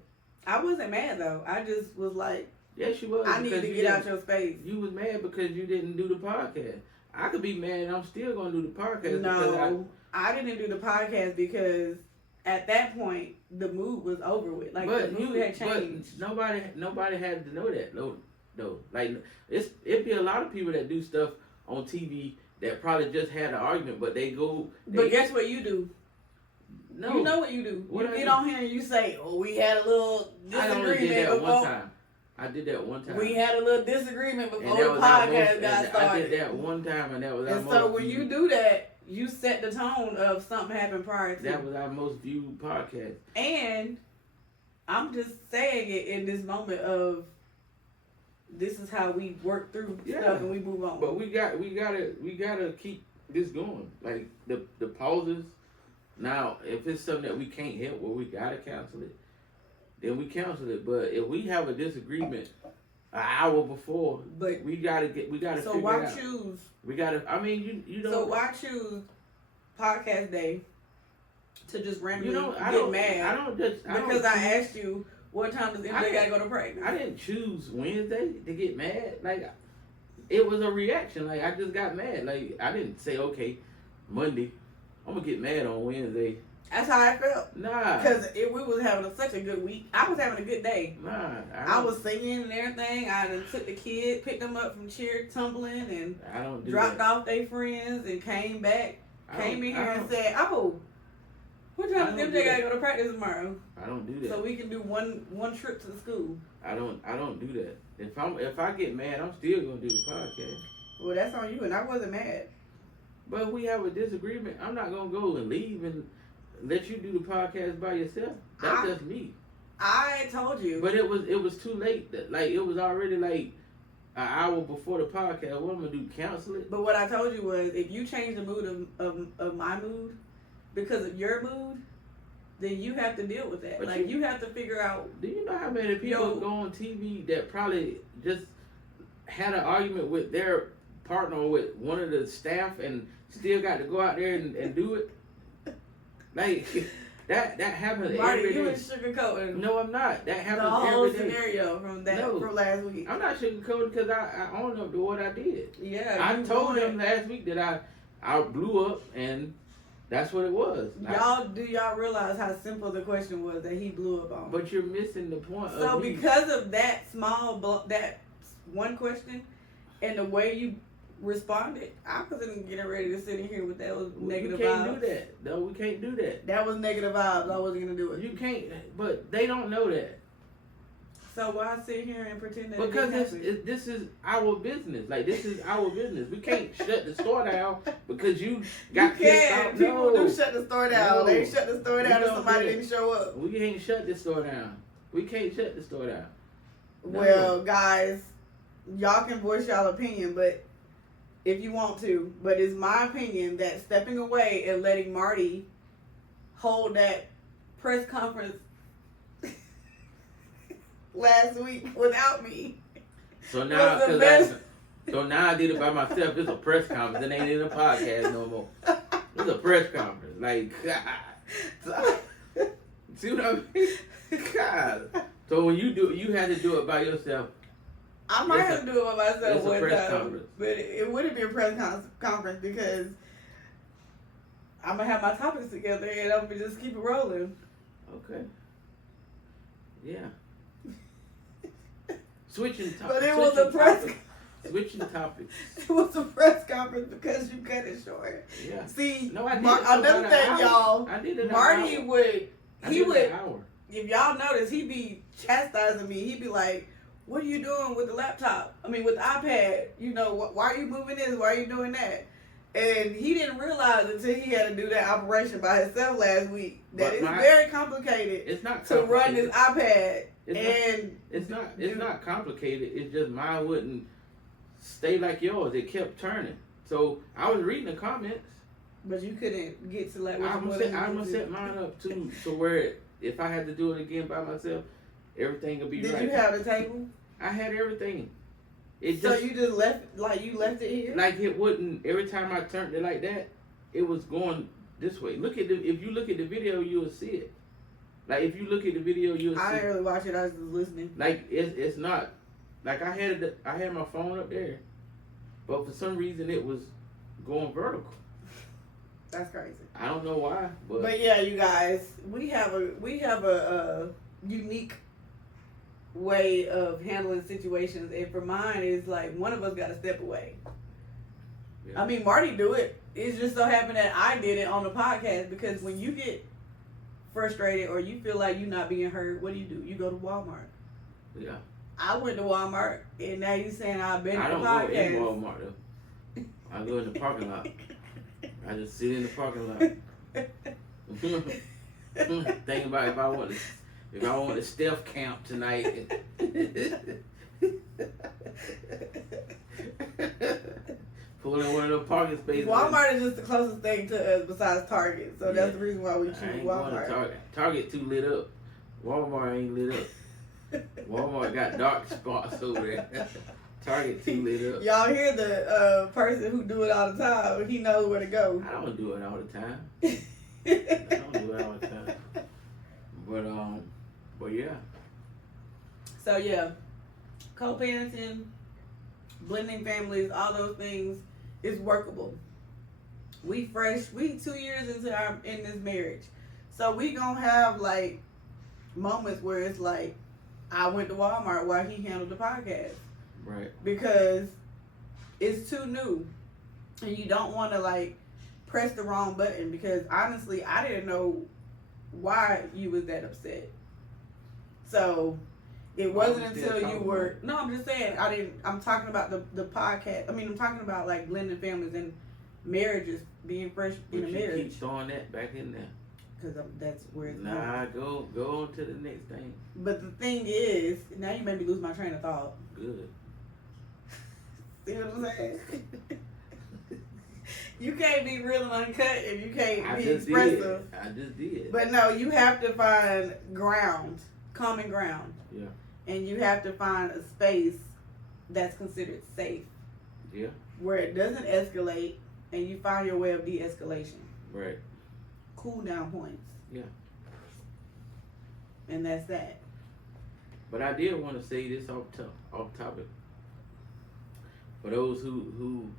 I wasn't mad though. I just was like, yes, you was. I need to get out your space. You was mad because you didn't do the podcast. I could be mad and I'm still gonna do the podcast. No, I didn't do the podcast because at that point the mood was over with. Like, the mood had changed. But nobody had to know that. No, though. Like it'd be a lot of people that do stuff on TV that probably just had an argument, but they go. But guess what you do? No. You know what you do. You get on here and you say, "Oh, we had a little disagreement." I only did that one time. I did that one time. We had a little disagreement before the podcast got started. I did that one time, and that was our most. And so when you do that, you set the tone of something happened prior to. That was our most viewed podcast. And I'm just saying it in this moment of this is how we work through stuff and we move on. But we gotta keep this going. Like the pauses. Now, if it's something that we can't help, well, we gotta cancel it. Then we cancel it. But if we have a disagreement an hour before, but we gotta. So why choose? We gotta. I mean, you know. So why choose podcast day to just randomly get mad? Because I asked you what time does MJ gotta go to practice. I didn't choose Wednesday to get mad. Like it was a reaction. Like I just got mad. Like I didn't say okay, Monday. I'm gonna get mad on Wednesday. That's how I felt. Nah. Because we was having such a good week. I was having a good day. Nah. I was singing and everything. I done took the kid, picked them up from cheer tumbling, and dropped off their friends and came back. Came in here and said, "Oh, what time does MJ gotta go to practice tomorrow?" I don't do that. So we can do one trip to the school. I don't do that. If I get mad, I'm still gonna do the podcast. Well, that's on you, and I wasn't mad. But if we have a disagreement, I'm not gonna go and leave and let you do the podcast by yourself. That's just me. I told you. But it was too late. Like it was already like an hour before the podcast. What am I gonna do? Cancel it? But what I told you was, if you change the mood of my mood because of your mood, then you have to deal with that. But you have to figure out. Do you know how many people go on TV that probably just had an argument with their partner or with one of the staff and still got to go out there and do it? Like that happens Marty, every day. you was sugarcoating. No, I'm not. That happens the whole every day. Scenario from last week. I'm not sugarcoating because I own up to what I did. Yeah, I told him last week that I blew up and that's what it was. Do y'all realize how simple the question was that he blew up on? But you're missing the point. So because of that that one question and the way you responded, I wasn't getting ready to sit in here with that was negative vibes. We can't do that. No, we can't do that. That was negative vibes. I wasn't gonna do it. You can't, but they don't know that. So why sit here and pretend that? Because this is our business. Like this is our business. We can't shut the store down because you got pissed off. People do shut the store down. No. They shut the store down if somebody didn't show up. We ain't shut the store down. We can't shut the store down. No. Well, guys, y'all can voice y'all opinion, but if you want to, but it's my opinion that stepping away and letting Marty hold that press conference last week without me. So now, I did it by myself. It's a press conference. It ain't in a podcast no more. It's a press conference. Like, God. See what I mean? God. So when you do it, you had to do it by yourself. I might have to do it by myself one time, but it wouldn't be a press conference because I'm gonna have my topics together and I'm gonna just keep it rolling. Okay. Yeah. Switching topics. But it was a press. Switching topics. It was a press conference because you cut it short. Yeah. See, no, I did another thing, y'all. I did it. Marty would. He would. Hour. If y'all notice, he'd be chastising me. He'd be like, "What are you doing with the laptop? I mean, with the iPad? You know, why are you moving this? Why are you doing that?" And he didn't realize until he had to do that operation by himself last week that it's very complicated. It's not to run this iPad. It's not complicated. It's just mine wouldn't stay like yours. It kept turning. So I was reading the comments. But you couldn't get to like. I'm gonna set mine up too, so where if I had to do it again by myself, everything would be right. Did you have the table? I had everything. So you just left it here? Like it wouldn't. Every time I turned it like that, it was going this way. If you look at the video, you'll see it. Like if you look at the video, you'll see. I didn't really watch it. I was just listening. Like it's not. Like I had my phone up there, but for some reason it was going vertical. That's crazy. I don't know why, but yeah, you guys, we have a unique way of handling situations, and for mine is like one of us got to step away. Yeah. I mean, Marty do it. It's just so happened that I did it on the podcast, because when you get frustrated or you feel like you're not being heard, what do? You go to Walmart. Yeah. I went to Walmart, and now you saying I've been I to the podcast. Go in Walmart though. I go in the parking lot. I just sit in the parking lot. Think about if I want to stealth camp tonight. Pull in one of those parking spaces. Walmart is just the closest thing to us besides Target, so that's the reason why we choose Walmart. Target too lit up. Walmart ain't lit up. Walmart got dark spots over there. Target too lit up. Y'all hear the person who do it all the time? He knows where to go. I don't do it all the time. I don't do it all the time. But yeah. So yeah, co-parenting, blending families, all those things is workable. We 2 years in this marriage, so we gonna have like moments where it's like I went to Walmart while he handled the podcast, right? Because it's too new, and you don't want to like press the wrong button. Because honestly, I didn't know why you was that upset. So it wasn't until you were. No, I'm just saying I didn't. I'm talking about the podcast. I mean, I'm talking about like blending families and marriages, being fresh in a marriage. Keep throwing that back in there. Because that's where it's going. Go on to the next thing. But the thing is, now you made me lose my train of thought. Good. See what I'm saying? You can't be real and uncut if you can't be expressive. I just did. But no, you have to find common ground. Yeah. And you have to find a space that's considered safe. Yeah. Where it doesn't escalate, and you find your way of de-escalation. Right. Cool down points. Yeah. And that's that. But I did want to say this off topic. For those who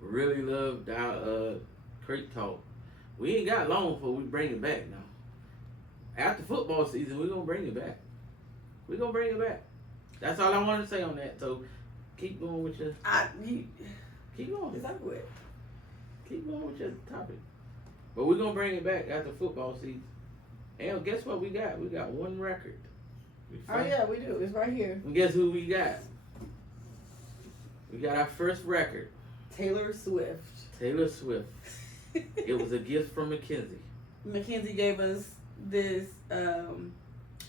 really loved our crate talk, we ain't got long before we bring it back now. After football season, we're gonna bring it back. We're gonna bring it back. That's all I want to say on that. So keep going with your. Keep going. Exactly. Keep going with your topic. But we're gonna bring it back after football season. And guess what we got? We got one record. Oh yeah, we do. It's right here. And guess who we got? We got our first record. Taylor Swift. It was a gift from Mackenzie. Mackenzie gave us this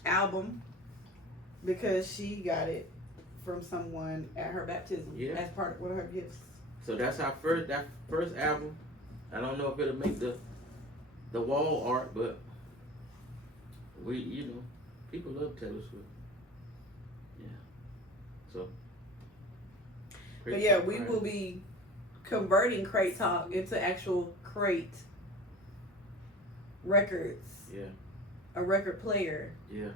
album because she got it from someone at her baptism. Yeah. As part of one of her gifts. So that's our first album. I don't know if it'll make the wall art, but people love Taylor Swift. Yeah. So. But yeah, we will be converting Crate Talk into actual Crate records. Yeah. A record player. Yeah.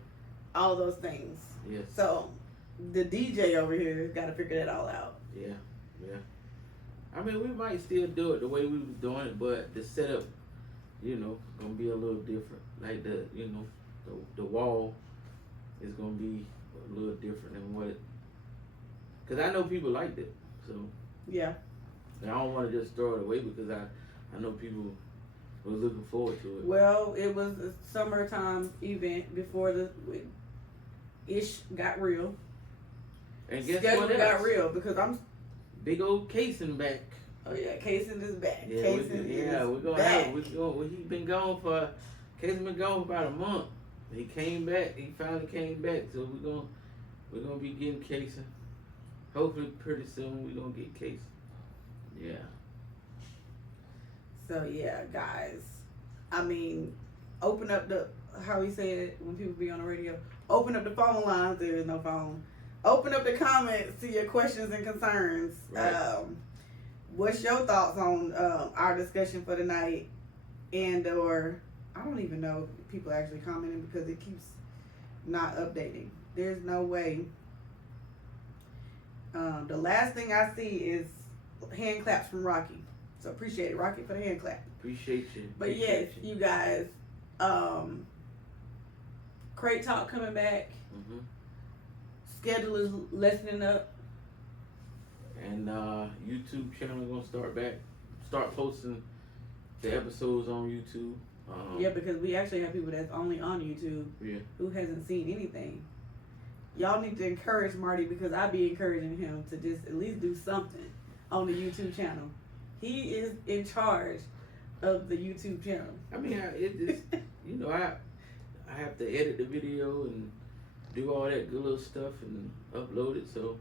All those things. Yes. So the DJ over here has got to figure that all out. Yeah. Yeah. I mean, we might still do it the way we was doing it, but the setup, gonna be a little different. Like the wall is gonna be a little different than what. Cause I know people liked it, so. Yeah. And I don't want to just throw it away because I know people were looking forward to it. Well, it was a summertime event before the ish got real. And guess Schedule what else? got real because I'm. Big old Casing back. Oh yeah, Casing is back. Yeah, we're gonna back. have. He been gone for. Casing been gone for about a month. He came back. He finally came back. So we're gonna be getting Casing. Hopefully, pretty soon we're gonna get Casing. Yeah. So yeah, guys. I mean, open up how he said when people be on the radio. Open up the phone lines. There is no phone. Open up the comments to your questions and concerns. Right. What's your thoughts on our discussion for tonight? And or I don't even know if people are actually commenting because it keeps not updating. There's no way. The last thing I see is hand claps from Rocky. So appreciate it, Rocky, for the hand clap. Appreciate you. But yes, you guys, Crate Talk coming back. Mm-hmm. schedule is lessening up. And YouTube channel gonna start posting the episodes on YouTube. Yeah, because we actually have people that's only on YouTube who hasn't seen anything. Y'all need to encourage Marty, because I be encouraging him to just at least do something on the YouTube channel. He is in charge of the YouTube channel. I mean, I have to edit the video and do all that good little stuff and upload it. So,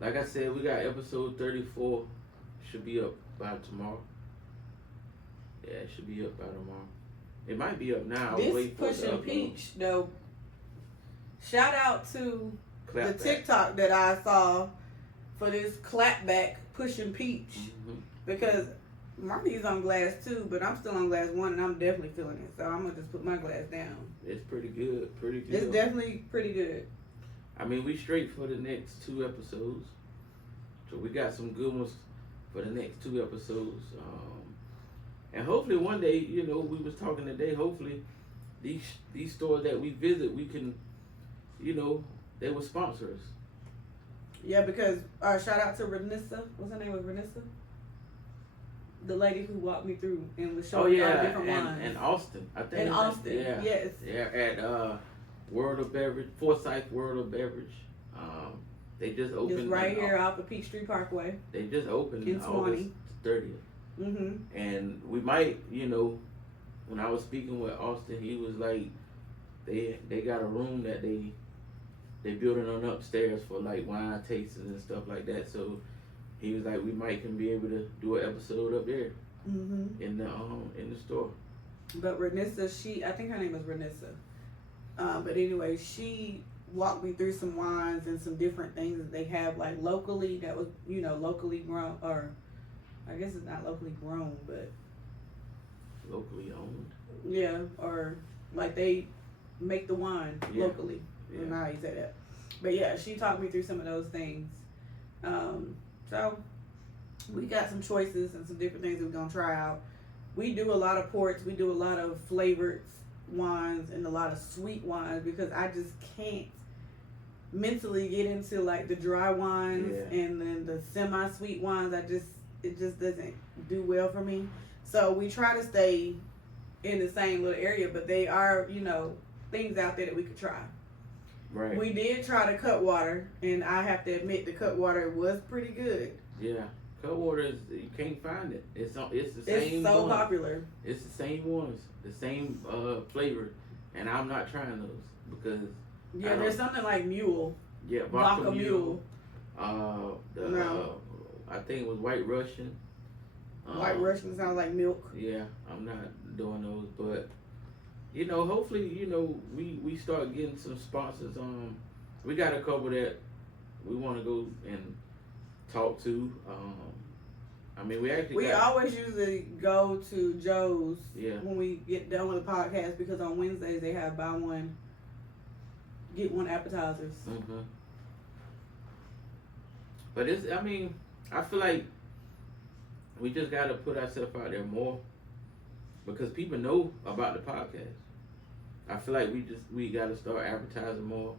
like I said, we got episode 34 should be up by tomorrow. Yeah, it should be up by tomorrow. It might be up now. This Pushing Peach though. Shout out to the TikTok that I saw for this clapback Pushing Peach, because Marty's on glass 2, but I'm still on glass 1, and I'm definitely feeling it. So I'm gonna just put my glass down. It's pretty good. It's definitely pretty good. I mean, we straight for the next 2 episodes, so we got some good ones for the next 2 episodes. And hopefully one day, we was talking today. Hopefully, these stores that we visit, we can, they will sponsor us. Yeah, because shout out to Renissa. What's her name? Was Renissa? The lady who walked me through and was showing me all the different wines. And Austin, I think. And Austin, yes. Yeah, at World of Beverage, Forsyth World of Beverage. They just opened. Just right here off of Peachtree Parkway. They just opened in August 30th. Mm-hmm. And we might, when I was speaking with Austin, he was like, they got a room that they building on upstairs for like wine tastings and stuff like that. So he was like, we might can be able to do an episode up there in the store. But Renissa, I think her name was Renissa. But anyway, she walked me through some wines and some different things that they have like locally that was locally grown, or I guess it's not locally grown, but locally owned. Yeah, or like they make the wine locally. I don't know how you say that. But yeah, she talked me through some of those things. So we got some choices and some different things we're gonna try out. We do a lot of ports, we do a lot of flavored wines and a lot of sweet wines, because I just can't mentally get into like the dry wines and then the semi-sweet wines. It just doesn't do well for me. So we try to stay in the same little area, but they are, things out there that we could try. Right. We did try the Cutwater, and I have to admit the Cutwater was pretty good. Yeah, Cutwater you can't find it. It's the same. It's so popular. It's the same ones, the same flavor, and I'm not trying those because there's something like Mule. Yeah, vodka Mule. I think it was White Russian. White Russian sounds like milk. Yeah, I'm not doing those, but hopefully, we start getting some sponsors. We got a couple that we want to go and talk to. I mean, we always usually go to Joe's when we get done with the podcast, because on Wednesdays they have buy one, get one appetizers. Mm-hmm. But I feel like we just got to put ourselves out there more, because people know about the podcast. I feel like we got to start advertising more,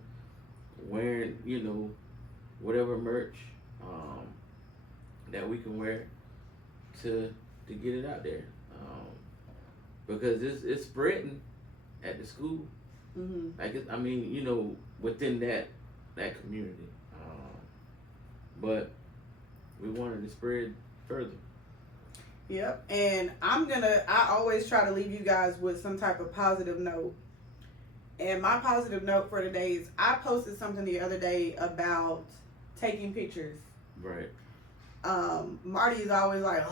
wearing, whatever merch that we can wear to get it out there. Because it's spreading at the school. Mm-hmm. Like, within that community. But we wanted to spread further. Yep, and I always try to leave you guys with some type of positive note. And my positive note for today is I posted something the other day about taking pictures. Right. Marty's always like,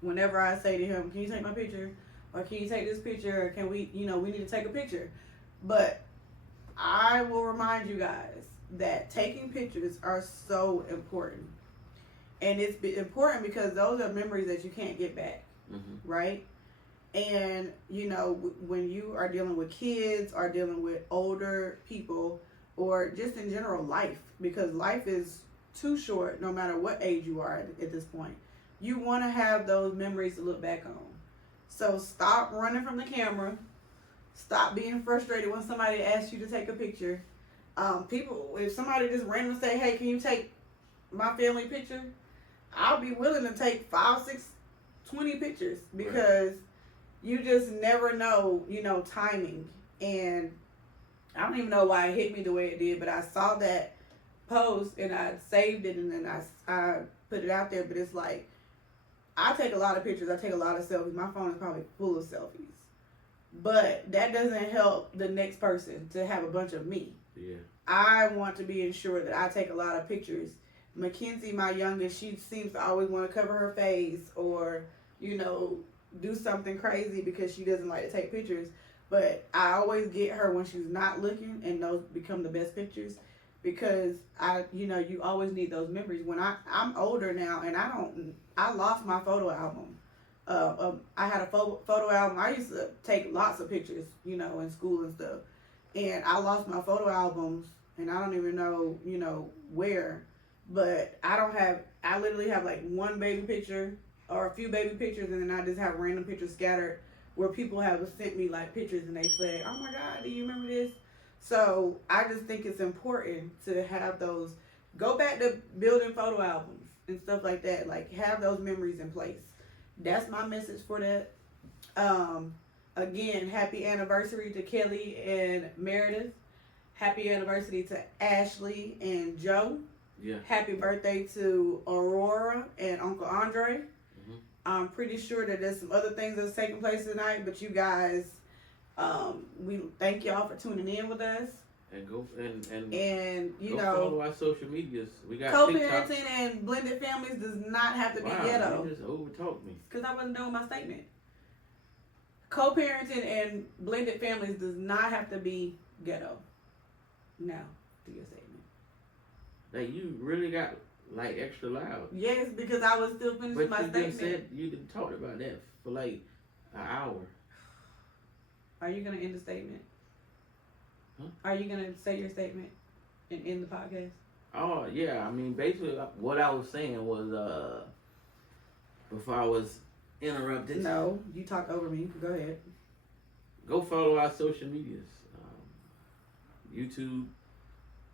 whenever I say to him, can you take my picture? Or can you take this picture? Or can we, we need to take a picture. But I will remind you guys that taking pictures are so important. And it's important because those are memories that you can't get back, right? And, when you are dealing with kids or dealing with older people, or just in general life, because life is too short no matter what age you are at this point. You want to have those memories to look back on. So stop running from the camera. Stop being frustrated when somebody asks you to take a picture. People, if somebody just randomly say, "Hey, can you take my family picture?" I'll be willing to take 5, 6, 20 pictures because you just never know, timing. And I don't even know why it hit me the way it did, but I saw that post and I saved it and then I put it out there. But it's like, I take a lot of pictures. I take a lot of selfies. My phone is probably full of selfies. But that doesn't help the next person to have a bunch of me. Yeah. I want to be ensured that I take a lot of pictures. Mackenzie, my youngest, she seems to always want to cover her face or, do something crazy because she doesn't like to take pictures. But I always get her when she's not looking, and those become the best pictures because you always need those memories. When I'm older now, and I lost my photo album. I had a photo album. I used to take lots of pictures, in school and stuff. And I lost my photo albums, and I don't even know, where. But I literally have like one baby picture or a few baby pictures, and then I just have random pictures scattered where people have sent me like pictures and they say, "Oh my God, do you remember this?" So I just think it's important to have those, go back to building photo albums and stuff like that. Like, have those memories in place. That's my message for that. Again, happy anniversary to Kelly and Meredith. Happy anniversary to Ashley and Joe. Yeah. Happy birthday to Aurora and Uncle Andre. Mm-hmm. I'm pretty sure that there's some other things that's taking place tonight, but you guys, we thank y'all for tuning in with us. And go follow our social medias. We got co-parenting and blended families does not have to be ghetto. You just overtalked me. Because I wasn't done with my statement. Co-parenting and blended families does not have to be ghetto. Now, to your statement. Like, you really got like extra loud. Yes, because I was still finishing my statement. You didn't talk about that for like an hour. Are you gonna end the statement? Huh? Are you gonna say your statement and end the podcast? Oh yeah, I mean basically what I was saying was before I was interrupted. No, you talked over me. Go ahead. Go follow our social medias. YouTube,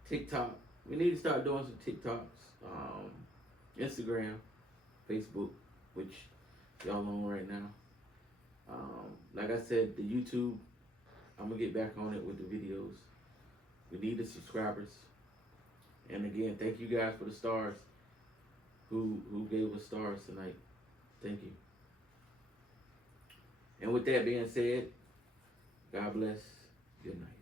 TikTok. We need to start doing some TikToks. Instagram, Facebook, which y'all on right now. Like I said, the YouTube, I'm gonna get back on it with the videos. We need the subscribers. And again, thank you guys for the stars who gave us stars tonight. Thank you. And with that being said, God bless. Good night.